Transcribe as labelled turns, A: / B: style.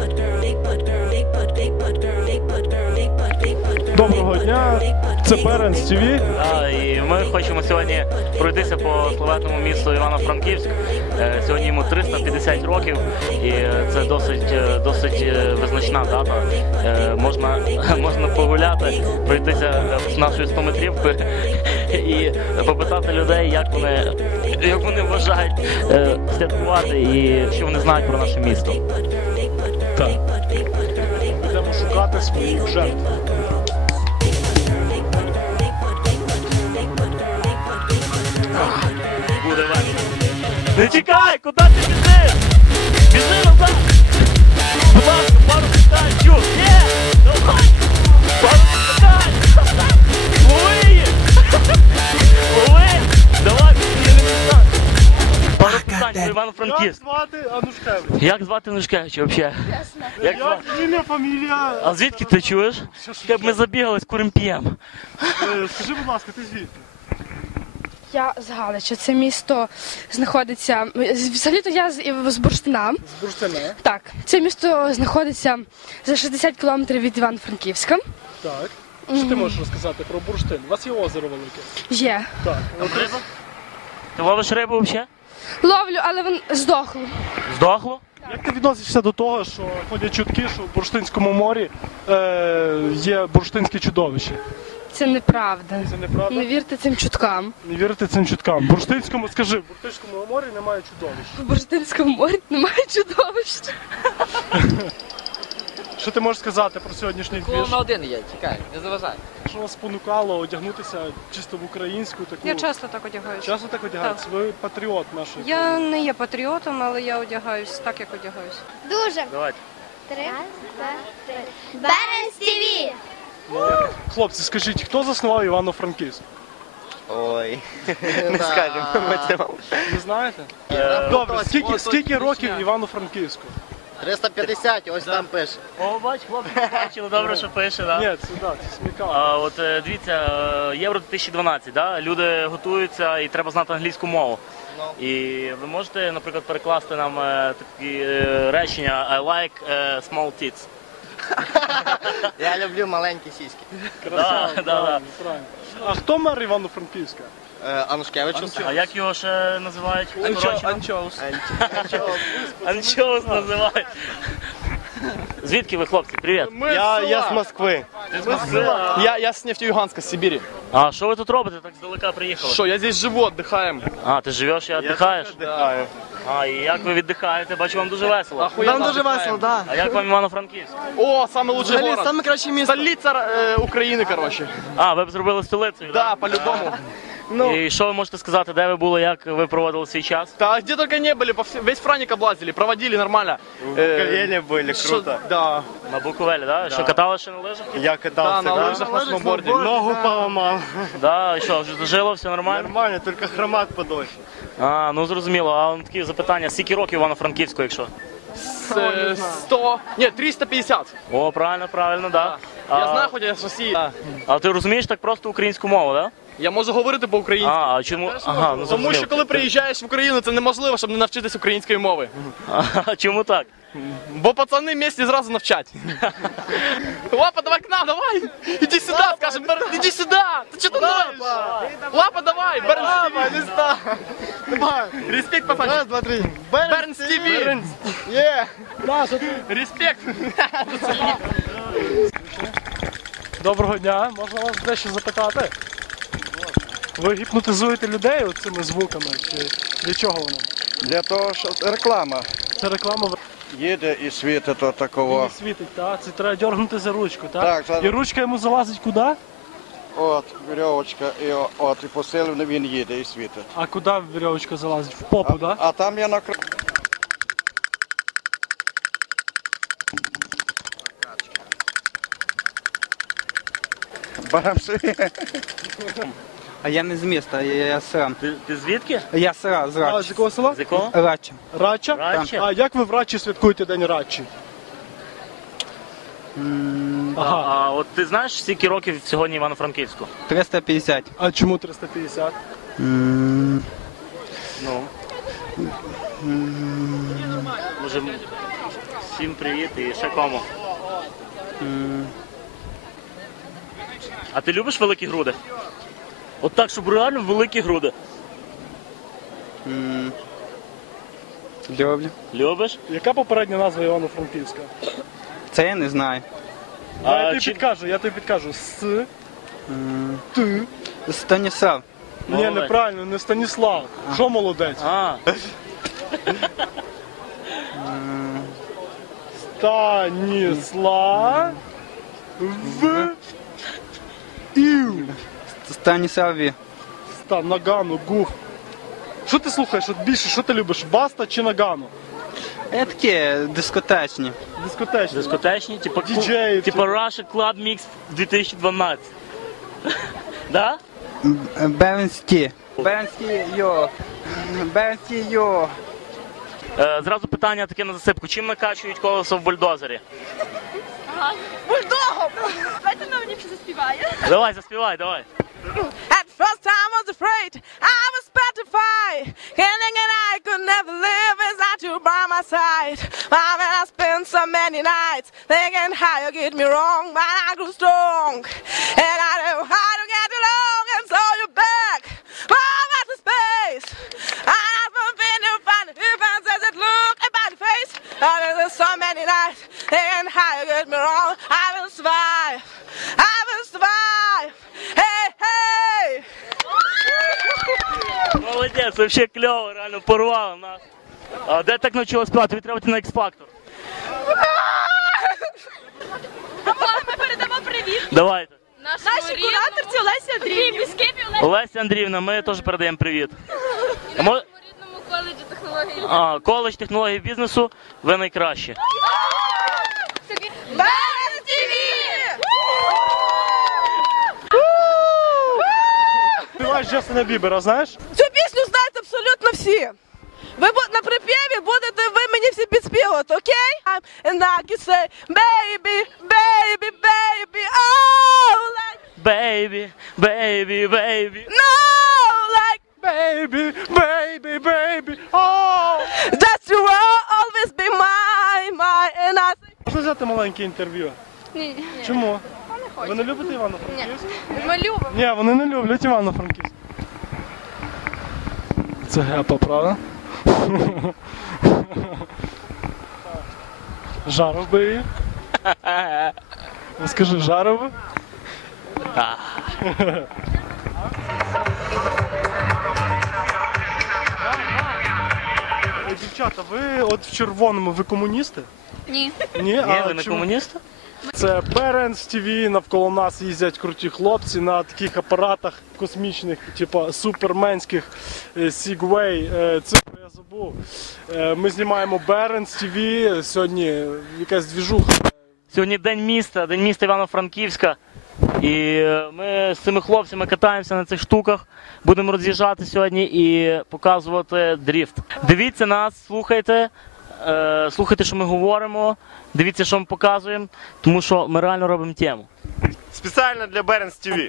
A: Доброго дня, це Беренс ТВ.
B: І ми хочемо сьогодні пройтися по славетному місту Івано-Франківськ. Сьогодні йому 350 років, і це досить визначна дата. Можна погуляти, пройтися нашою 100-метрівкою і попитати людей, як вони вважають святкувати і що вони знають про наше місто.
A: Так. Будемо шукати своїх жертв.
B: Буде весело. Не тікай! Куди ти біжиш? Біжи назад! Будь ласка, пару питань, чув! Є! Давай! Пару питань! Лови її! Лови! Давай, я не питань! Пару питань про Івано-Франківськ.
A: Як звати Анушкевич?
B: Як звати Анушкевича взагалі? Як звати?
A: Як ім'я, фамілія?
B: А звідки ти чуєш? Як ми забігали з курим п'єм.
A: Скажи, будь ласка, ти звідки?
C: Я з Галича. Це місто знаходиться... Взагалі-то я з Бурштина.
A: З Бурштина.
C: Так. Це місто знаходиться за 60 кілометрів від Івано-Франківська.
A: Так. Що ти можеш розказати про Бурштин? У вас є озеро велике.
C: Є.
A: Так.
B: Рибу? Ти ловиш рибу взагалі?
C: Ловлю, але він здохло.
B: Здохло?
A: Як ти відносишся до того, що ходять чутки, що в Бурштинському морі є бурштинське чудовище?
C: Це неправда.
A: Це неправда?
C: Не вірте цим чуткам.
A: Не вірите цим чуткам. В Бурштинському, скажи, в Бурштинському морі немає чудовищ.
C: В Бурштинському морі немає чудовищ.
A: Що ти можеш сказати про сьогоднішній
D: Коло
A: двіж?
D: на один є, чекай, не заважай.
A: Що вас спонукало одягнутися чисто в українську таку?
E: Я часто так одягаюся.
A: Часто так одягаєтесь? Ви патріот нашої.
E: Я не є патріотом, але я одягаюсь так, як одягаюсь.
F: Дуже.
B: Давайте.
F: Беренс ТВ.
A: Хлопці, скажіть, хто заснував Івано-Франківськ?
G: Ой, не скажемо ми це вам.
A: Не знаєте? Добре, скільки років Івано-Франківську?
G: 350, ось там пише.
B: О, бач, хлопці, бачили, добре, що пише, так?
A: Ні, це смікало.
B: А от дивіться, Євро 2012, да? Люди готуються і треба знати англійську мову. І ви можете, наприклад, перекласти нам такі речення I like small tits.
G: Я люблю маленькі сіськи.
B: Да.
A: Правильно. А хто мер Івано-Франківська?
G: Анушкевич.
B: А як його ще називають?
A: Анчоус.
B: Анчоус називають. Звідки ви, хлопці? Привіт.
G: Я з Москви.
H: Я с Нефтеюганска, с Сибири.
B: А що ви тут робите? Так здалека приїхали.
H: Что, я здесь живу, отдыхаем.
B: А, ти живеш і віддихаєш?
G: Дихаю.
B: А, і як ви віддихаєте? Бачу, вам дуже весело.
H: Нам дуже весело, да.
B: А як вам Івано-Франківськ?
H: О, самый лучший город.
D: Саме краще місто.
H: Столица Украины, короче.
B: А, ви б зробили столицею,
H: Да, по-любому.
B: І що ви можете сказати, де ви були, як ви проводили свій час?
H: Да, где только не были, весь Франик облазили, проводили нормально.
G: В Калені були, круто.
H: Да.
B: На Буковелі, да? Що катали ще на лижах?
G: Я
H: Да,
G: катався,
H: на
G: да?
H: лыжах, на сноуборде.
G: Ногу поламав.
B: Да, і що, вже зажило, все нормально?
G: Нормально, тільки хромак подольше.
B: А, ну зрозуміло. А вам такі запитання, скільки років Івано-Франківську, якщо?
H: 100... Нет, 350.
B: О, правильно, да.
H: Я знаю, хоть я з Росії.
B: А ти розумієш так просто українську мову, да?
H: Я можу говорити по-українськи.
B: А чому? Ага, ну
H: Тому
B: зрозуміло.
H: що коли приїжджаєш в Україну, це неможливо, щоб не навчитись української мови.
B: А чому так?
H: Бо пацани місті зразу навчать. Лапа, давай к нам, давай! Іди сюди, скажем, іди сюди! Ти що ти ноєш? Лапа, давай! Бернс ТВ! Давай! Респект, пацан! Раз, два, три! Бернс ТВ! Є! Респект!
A: Доброго дня, можна вас дещо запитати? Ви гіпнотизуєте людей цими звуками? Чи для чого воно?
I: Для того, що реклама.
A: Це реклама
I: Їде і світить от такого.
A: не світить, так? Це треба дергнути за ручку, так?
I: Так, так.
A: І ручка йому залазить куди?
I: От, вірьовочка, і посилив, він їде і світить.
A: А куди вірьовочка залазить? В попу, так?
I: А там я накрив. Барамси.
D: А я не з міста, я сам.
B: Ти звідки?
D: Я сам з
A: А
D: Рачі.
A: з якого села?
B: З якого?
D: Рачі.
A: Рача?
B: Рача?
A: А як ви в Рачі святкуєте День Рачі? Ага.
B: А от ти знаєш, скільки років сьогодні Івано-Франківську?
D: 350.
A: А чому 350?
B: Ну. Може, Всім привіт і ще кому. А ти любиш великі груди? От так, щоб реально великі груди.
D: Люблю.
B: Любиш?
A: Яка попередня назва Івано-Франківська?
D: Це я не знаю.
A: Я тобі підкажу. Ти.
D: Станіслав.
A: Ні,
B: Молодець.
A: неправильно, не Станіслав. Що молодець?
B: А,
A: Станіслав. Ів.
D: Станіславі.
A: Нагану, гуф. Що ти слухаєш? От більше, що ти любиш? Баста чи Нагану?
D: Я таке дискотечні.
A: Дискотечні.
B: дискотечні, типа
A: Діджеї,
B: типа Russia Club Mix 2012. Да?
D: Бернсті. Бернсті, йо.
B: Зразу питання таке на засипку. Чим накачують колесо в бульдозері?
C: Бульдогом! Давайте на мені ще заспіває.
B: Давай, заспівай, давай.
F: At first I was afraid, I was petrified, thinking I could never live without you by my side. But when I spent so many nights thinking how you get me wrong, but I grew strong, and I knew how to get along, and so you're back. Move out the space, and I've been to find the differences that look about the face. And there's so many nights thinking how you get me wrong, I will survive, I will survive. Hey, hey!
B: Молодець, взагалі кльово, реально порвало нас. А де так навчила співати? Тобі треба йти на X-Factor.
C: Ми передамо привіт
B: Давайте.
C: нашій кураторці Олесі Андріївні.
B: Олеся Андріївна, ми теж передаємо привіт. А мо-
C: Рідному коледжі технології.
B: коледж технологій бізнесу, ви найкращі.
F: Берез ТВ!
A: Співаєш Джастина Бібера, знаєш?
F: Цю пісню знають абсолютно всі. Ви на припіві будете ви мені всі підспівати, окей? And I can say, baby, baby, baby, oh, like,
B: Baby, baby, baby.
F: no, like,
A: Baby, baby, baby, oh!
F: that you will always be mine, and I say,
A: Можна взяти маленьке інтерв'ю?
C: Ні.
A: Чому? Ви не любите Івано-Франківськ?
C: Ми любимо.
A: Ні, вони не люблять Івано-Франківськ. Це гепа, правда? Жаров би її? Ну, скажи, жаров би? Дівчата, ви от в червоному, ви комуністи?
C: Ні.
A: Ні,
B: Ні, ви не
A: чому?
B: комуністи?
A: Це Беренс ТВ, навколо нас їздять круті хлопці на таких апаратах космічних, типу суперменських, Segway, цифру я забув. Ми знімаємо Беренс ТВ, сьогодні якась двіжуха.
B: Сьогодні День міста Івано-Франківська. І ми з цими хлопцями катаємося на цих штуках, будемо роз'їжджати сьогодні і показувати дріфт. Дивіться нас, слухайте, слухайте, що ми говоримо, дивіться, що ми показуємо, тому що ми реально робимо тему.
G: Спеціально для Бернс ТВ.